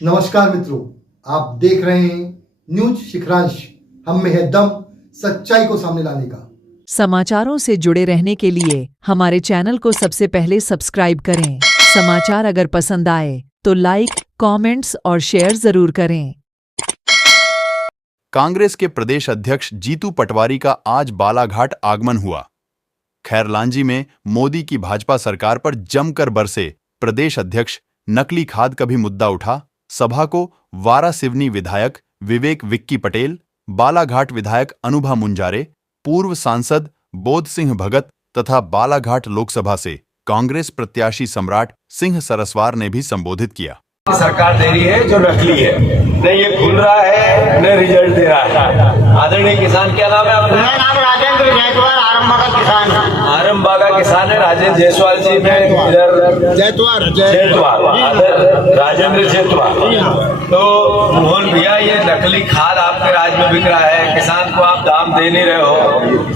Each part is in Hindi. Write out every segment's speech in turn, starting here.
नमस्कार मित्रों, आप देख रहे हैं न्यूज शिखरांश। हम में है दम सच्चाई को सामने लाने का। समाचारों से जुड़े रहने के लिए हमारे चैनल को सबसे पहले सब्सक्राइब करें। समाचार अगर पसंद आए तो लाइक, कमेंट्स और शेयर जरूर करें। कांग्रेस के प्रदेश अध्यक्ष जीतू पटवारी का आज बालाघाट आगमन हुआ। खैरलांजी में मोदी की भाजपा सरकार पर जमकर बरसे प्रदेश अध्यक्ष। नकली खाद का भी मुद्दा उठा। सभा को वारासिवनी विधायक विवेक विक्की पटेल, बालाघाट विधायक अनुभा मुंजारे, पूर्व सांसद बोध सिंह भगत तथा बालाघाट लोकसभा से कांग्रेस प्रत्याशी सम्राट सिंह सरस्वार ने भी संबोधित किया। सरकार दे रही है जो नकली है, न ये खुल रहा है न रिजल्ट दे रहा है। आदरणीय किसान, क्या नाम है आपका? मेरा नाम राजेंद्र जायसवाल, आरंभा का किसान है। आरंभा का किसान है राजेंद्र जायसवाल जी। में इधर राजेंद्र जायसवाल। तो मोहन भैया, ये नकली खाद आपके राज्य में बिक रहा है, किसान को आप दाम दे नहीं रहे हो।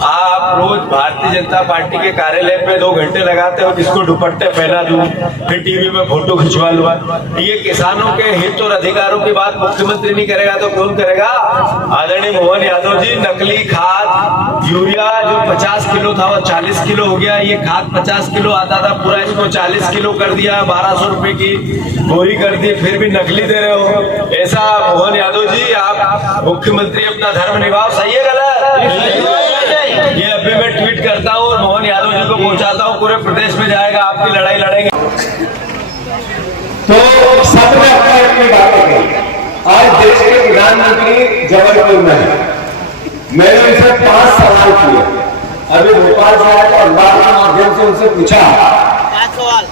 आप रोज भारतीय जनता पार्टी के कार्यालय पे 2 घंटे लगाते हो, जिसको दुपट्टे पहना दूं, फिर टीवी में फोटो खिंचवा लूंगा। ये किसानों के हित और अधिकारों की बात मुख्यमंत्री नहीं करेगा तो कौन करेगा? आदरणीय मोहन यादव जी, नकली खाद यूरिया जो 50 किलो था वो 40 किलो हो गया। ये खाद 50 किलो आता था पूरा, इसको 40 किलो कर दिया, 1200 रुपए की बोरी कर दी, फिर भी नकली दे रहे हो। ऐसा मोहन यादव जी, आप मुख्यमंत्री अपना धर्म निभाओ। सही है गलत? ये अभी मैं ट्वीट करता हूँ और मोहन यादव जी को पहुंचाता हूँ, पूरे प्रदेश में जाएगा, आपकी लड़ाई लड़ेंगे। तो सबने अपनी बातें की। आज देश के प्रधानमंत्री जबलपुर में है। मैंने उनसे 5 सवाल किए। अभी भोपाल से आया तो अखबार के माध्यम से उनसे पूछा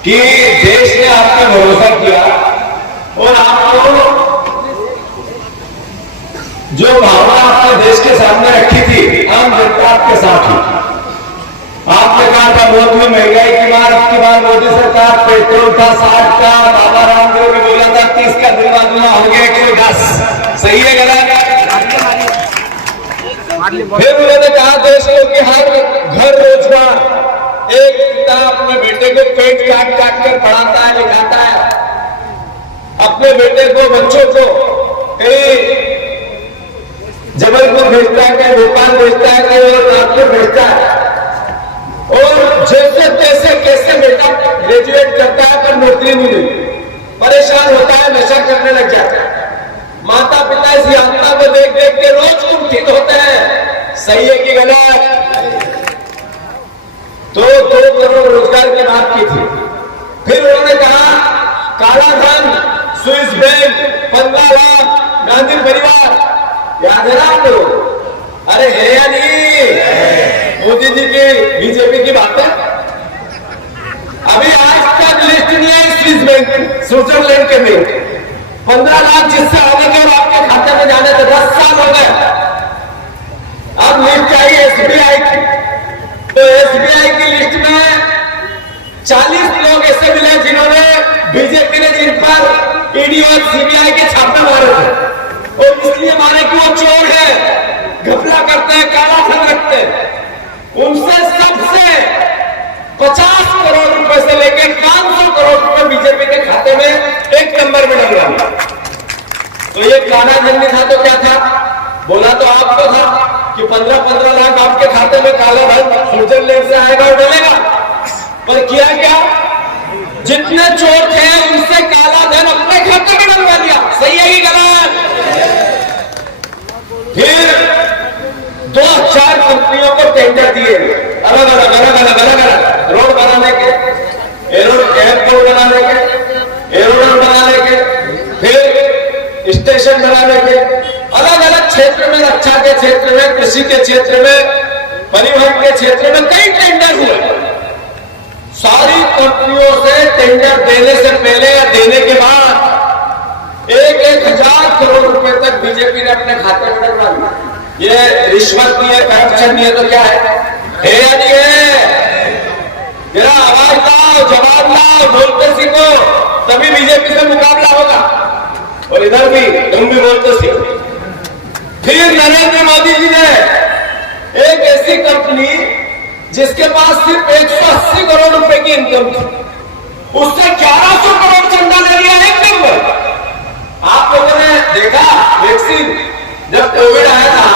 कि देश ने आप पे भरोसा किया और आपको जो भावना आपने देश के सामने रखी थी, आम जनता आपके साथ ही। आपने कहा था वोट में महंगाई की मार, अब की बार मोदी सरकार पेट्रोल था 60 का, बाबा रामदेव ने बोला था 30 का, दिलवा दूंगा, हो गया 110। सही है गलत? फिर उन्होंने कहा देश को कि हर घर रोजगार। एक पिता अपने बेटे को पेट काट काट कर पढ़ाता है, लिखाता है, अपने बेटे को, बच्चों को कहीं जबलपुर भेजता है, कहीं भोपाल भेजता है, कहीं और नागपुर भेजता है, और जैसे तैसे कैसे बेटा ग्रेजुएट करता है पर नौकरी नहीं मिलती, परेशान होता है, नशा करने लग जाता है। माता पिता इस यातना को देख देख के रोज कुंठित होते हैं। सही है कि गलत? तो 2 करोड़ रोजगार की बात की थी। फिर उन्होंने कहा काला धन, स्विस बैंक, 15 लाख, गांधी परिवार, याद है ना आपको? अरे है या नहीं? मोदी जी की बीजेपी की बात है। अभी आज तक लिस्ट नहीं है स्विस बैंक, स्विट्जरलैंड के बैंक। 15 लाख जिससे आने के और आपके खाते में जाने थे, 10 साल हो गए। अब लिस्ट आई एसबीआई की, तो एसबीआई की लिस्ट में 40 लोग ऐसे मिले जिन्होंने बीजेपी ने जिन पर ईडी और सीबीआई के छापे मारे थे, और इसलिए मारे कि वो चोर है, घपला करते हैं, काला धन रखते हैं। उनसे सबसे 50 करोड़ रुपए से लेकर 500 करोड़ रुपए बीजेपी के खाते में एक नंबर में डलवा। तो ये काला धन नहीं था तो क्या था? बोला तो आपको था कि 15-15 लाख आपके खाते में काला धन स्विट्जरलैंड से आएगा और डलेगा। पर किया क्या? जितने चोर थे उनसे काला धन अपने खाते में डलवा दिया। सही है कि गलत? फिर 2-4 कंपनियों को टेंडर दिए, अलग अलग रोड बनाने के, एयरपोर्ट बनाने के, एरोड्रोम बनाने के, फिर स्टेशन बनाने के, अलग अलग क्षेत्र में, रक्षा के क्षेत्र में, कृषि के क्षेत्र में, परिवहन के क्षेत्र में कई टेंडर हुए। सारी कंपनियों से टेंडर देने से पहले या देने के बाद 1,000 करोड़ रुपए तक बीजेपी ने अपने खाते में डलवा दिया। ये रिश्वत नहीं है, करप्शन नहीं है तो क्या है या नहीं है? जरा आवाज लाओ, जवाब लाओ, बोलते सीखो, तभी बीजेपी से मुकाबला होगा। और इधर भी तुम भी बोलते सीखो। फिर नरेंद्र मोदी जी ने एक ऐसी कंपनी जिसके पास सिर्फ 180 करोड़ रुपए की इनकम थी, उससे 1100 करोड़ चंदा ले लिया एक नंबर। वैक्सीन जब कोविड आया था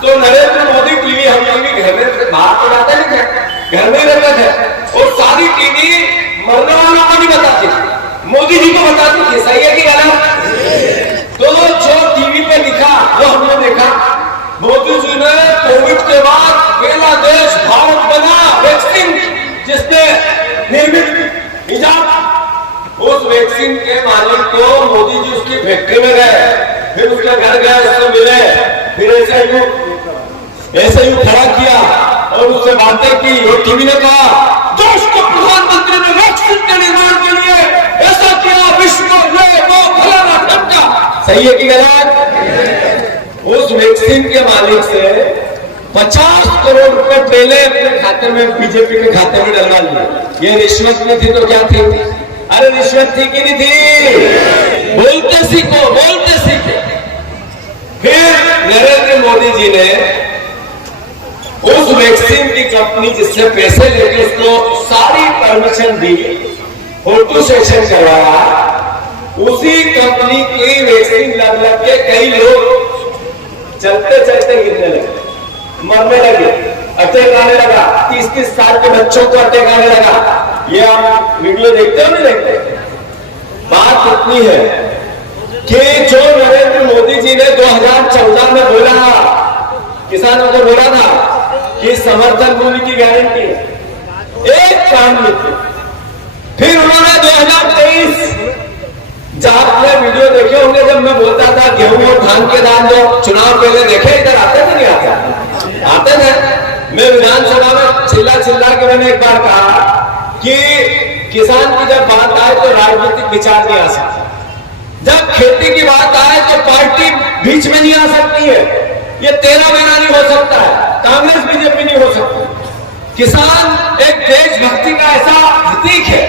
तो नरेंद्र मोदी टीवी, हम टीवी घर में बाहर तो जाते नहीं थे, घर में ही रहते थे, और सारी टीवी मरने वालों को नहीं बताती थी, मोदी जी को बताती थी। सही है कि गलत? तो जो टीवी पे दिखा वो हमने देखा, मोदी जी ने कोविड के बाद पहला देश भारत बना वैक्सीन जिसने निर्मित इजाद, उस वैक्सीन के मालिक को मोदी जी उसकी फैक्ट्री में गए, फिर उसके घर गए, उससे मिले, फिर ऐसे ही खड़ा किया और उससे बातें की, और टीवी ने कहा देश के प्रधानमंत्री ने वैक्सीन के निर्माण के लिए ऐसा किया, विश्व को ये वो फलाना ढमका। सही है कि गलत? उस वैक्सीन के मालिक से 50 करोड़ रुपए पहले अपने खाते में, बीजेपी के खाते में डलवा लिए। ये रिश्वत नहीं थी तो क्या थी? अरे रिश्वत थी कि नहीं थी? बोलते सीखो, बोलते सीखो। फिर नरेंद्र मोदी जी ने उस वैक्सीन की कंपनी जिससे पैसे लेके उसको सारी परमिशन दी, फोटो सेशन करवाया, उसी कंपनी की वैक्सीन लग के कई लोग चलते चलते गिरने लगे, मरने लगे, अटैक आने लगा, 30-30 साल के बच्चों को अटैक आने लगा। ये आप वीडियो देखते हो नहीं देखते? बात इतनी है कि जो नरेंद्र मोदी जी ने 2014 में बोला, किसानों को बोला था कि समर्थन मूल्य की गारंटी है, एक काम नहीं किया। फिर उन्होंने 2023 आपने वीडियो देखे होंगे जब मैं बोलता था गेहूं और धान के दाम दो, चुनाव पहले देखे, इधर आते थे नहीं आते थे? मैं विधानसभा में चिल्ला के मैंने एक बार कहा कि किसान की जब बात आए तो राजनीतिक विचार नहीं आ सकता, जब खेती की बात आए तो पार्टी बीच में नहीं आ सकती है, ये 13 महीना नहीं हो सकता है, कांग्रेस बीजेपी नहीं हो सकती। किसान एक देशभक्ति का ऐसा प्रतीक है,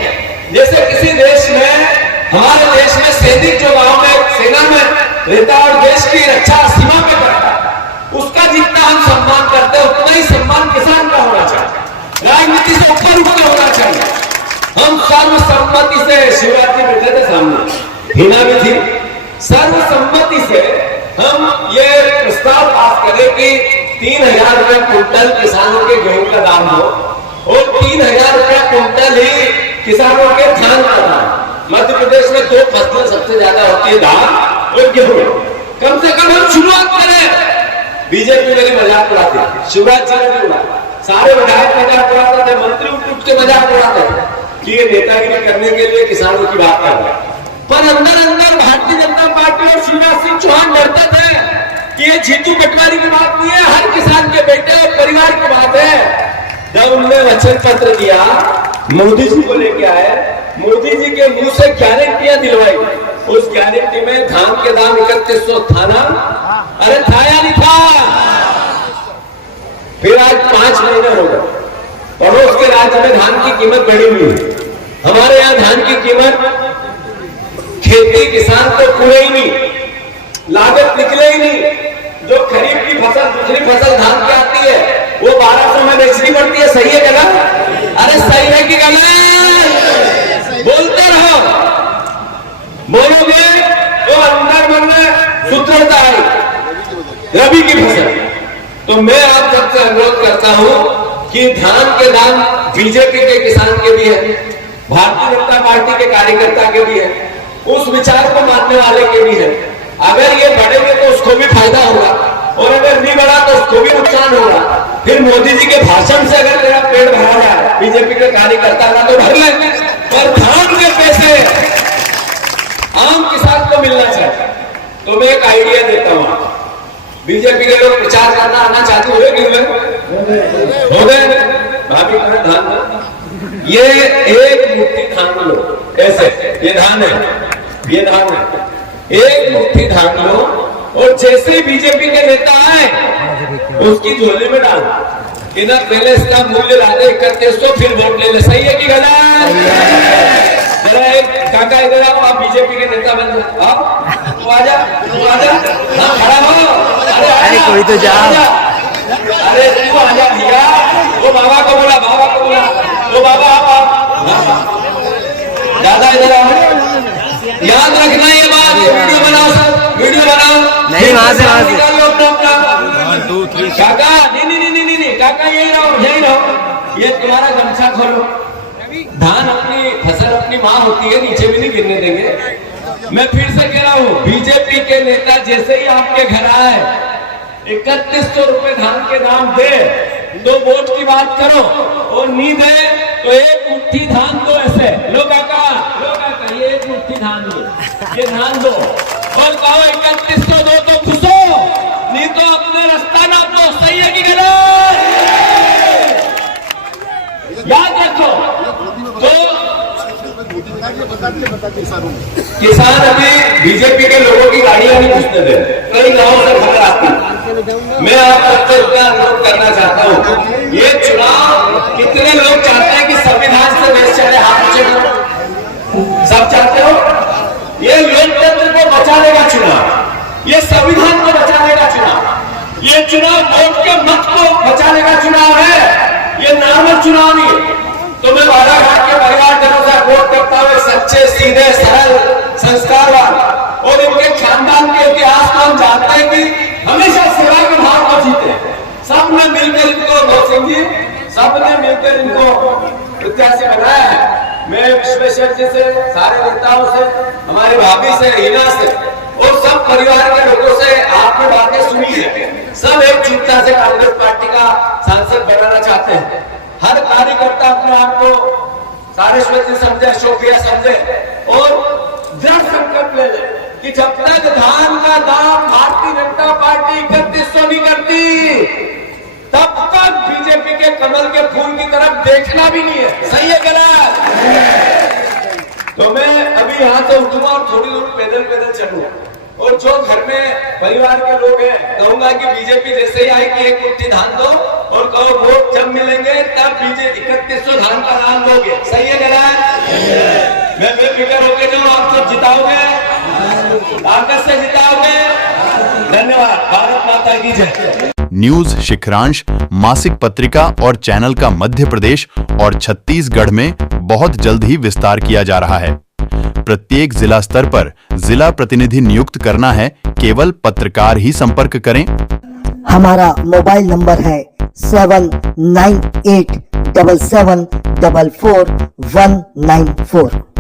जैसे किसी देश में, हमारे देश में सैनिक जो गांव में सेना में रहता है और देश की रक्षा सीमा पे करता है, उसका जितना हम सम्मान करते हैं उतना ही सम्मान किसान का होना चाहिए, राजनीति से ऊपर उठकर होना चाहिए। हम सर्वसम्मति से, शिवराज जी बैठे थे सामने, हिना भी थी, सर्वसम्मति से हम ये प्रस्ताव पास करें कि 3000 रुपए कुंटल किसानों के गेहूं का दाम हो और 3000 रुपए कुंटल ही किसानों के धान का दाम। मध्य प्रदेश में 2 फसलें सबसे ज्यादा होती है, धान और गेहूं। कम से कम हम शुरुआत करें। बीजेपी मेरी मजाक उड़ाती, शिवराज जी ने उड़ा, सारे विधायक मजाक उड़ाते थे, मंत्री उठ के मजाक उड़ाते थे कि ये नेतागिरी करने के लिए किसानों की बात कर रहे हैं। पर अंदर अंदर भारतीय जनता पार्टी और शिवराज सिंह चौहान डरते थे कि ये जीतू पटवारी की बात नहीं है, हर किसान के बेटे और परिवार की बात है। जब उन्होंने वचन पत्र दिया, मोदी जी को लेके आए, मोदी जी के मुंह से गारंटियां दिलवाई, उस गारंटी में धान के दाम 3100 था ना? अरे था या नहीं था? फिर आज 5 महीने हो गए, पड़ोस के राज्य में धान की कीमत बढ़ी हुई है, हमारे यहाँ धान की कीमत, खेती किसान को पूरे ही नहीं, लागत निकले ही नहीं। जो खरीफ की फसल, दूसरी फसल धान की आती है, वो 1200 में बेचनी पड़ती है। सही है गलत? अरे सही है कि गलत? बोलते रहो, बोलोगे तो अंदर मन में सूत्रता आई रबी की फसल। तो मैं आप सबसे अनुरोध करता हूं कि धान के दाम बीजेपी के किसान के भी है, भारतीय जनता पार्टी के कार्यकर्ता के भी है, उस विचार को मानने वाले के भी है। अगर ये बढ़ेंगे तो उसको भी फायदा होगा, और अगर नहीं बढ़ा तो उसको भी नुकसान होगा। फिर मोदी जी के भाषण से अगर मेरा पेट भरा जाए बीजेपी के कार्यकर्ता का तो भर लेंगे, पर धान के पैसे आम किसान को मिलना चाहिए। तो मैं एक आइडिया देता हूं, बीजेपी के लोग प्रचार करना आना चाहते हुए कि हो गए भाभी का धान, ये एक मुट्ठी धान लो, ऐसे ये धान है, ये धान है, एक मुट्ठी धान लो और जैसे बीजेपी के नेता आए उसकी झोली में डाल, इन्हें पहले इसका मूल्य ला दे 3100, फिर वोट ले ले। सही है कि गलत? जरा एक काका इधर आओ, आप बीजेपी के नेता बन जाओ, आओ, तू आजा, हाँ खड़ा हो, अरे कोई तो जा, अरे तू आजा भैया, वो बाबा को बोला, वो बाबा आप दादा इधर आओ। याद रखना ये बात, वीडियो बनाओ सब, वीडियो बनाओ। नहीं, वहाँ से निकाल लो अपना। 1 2 3 काका नहीं काका यही रहो। ये तुम्हारा गमछा खोलो। धान अपनी फसल अपनी माँ होती है, नीचे भी नहीं गिरने देंगे। मैं फिर से कह रहा हूँ, बीजेपी के नेता जैसे ही आपके घर आए 3100 रुपए धान के दाम दे, 2 वोट की बात करो और नहीं दे तो 1 मुट्ठी धान दो। ऐसे लो काका ये 1 मुट्ठी धान दो, ये धान दो और कहो 3100 दो तो खुशो, नहीं तो अपना रास्ता ना दो। सही है कि गलत? याद रखो। तो किसान अभी बीजेपी के लोगों की गाड़ियां नहीं घुसने दे, कई गांवों से खबर आती। मैं आप सबसे इतना अनुरोध करना चाहता हूँ, ये चुनाव कितने लोग चाहते हैं कि संविधान से देश चले? हाथ नीचे करो। सब चाहते हो? ये लोकतंत्र को बचाने का चुनाव, ये संविधान को बचाने का चुनाव, ये चुनाव वोट के मत को बचाने का चुनाव है, ये नॉर्मल चुनाव नहीं। तो मैं बालाघाट के परिवारजनों से वोट करता हूँ, सच्चे सीधे सरल संस्कारवान और इनके खानदान के इतिहास को हम जानते हैं कि हमेशा सेवा के भाव को जीते। सबने मिलकर इनको सिंह जी सबने मिलकर इनको प्रत्याशी बनाया है। मैं विश्वेश्वर जी से, सारे नेताओं से, हमारे भाभी से, हीना से और सब परिवार के लोगों से आपने बातें सुनी है। सब एकजुटता से कांग्रेस पार्टी का सांसद बनाना चाहते हैं। हर कार्यकर्ता अपने आप को सारेश्वर जी समझे, शोभिया समझे और दृढ़ संकल्प ले ले कि जब तक धान का दाम भारतीय जनता पार्टी 3100 नहीं करती, तब तक बीजेपी के कमल के फूल की तरफ देखना भी नहीं है। सही है गलत? तो मैं अभी यहाँ से उठूंगा और थोड़ी दूर पैदल चलूंगा और जो घर में परिवार के लोग हैं कहूंगा कि बीजेपी जैसे ही आए कि 1 मुट्ठी धान दो और कहो वोट जब मिलेंगे तब बीजेपी 3100 धान का दाम दोगे। सही है गलत? मैं बेफिक्र होकर जो आप सब जिताओगे, ताकत से जिताओगे। धन्यवाद। भारत माता की जय। न्यूज शिखरांश मासिक पत्रिका और चैनल का मध्य प्रदेश और छत्तीसगढ़ में बहुत जल्द ही विस्तार किया जा रहा है। प्रत्येक जिला स्तर पर जिला प्रतिनिधि नियुक्त करना है, केवल पत्रकार ही संपर्क करें। हमारा मोबाइल नंबर है 7987744194।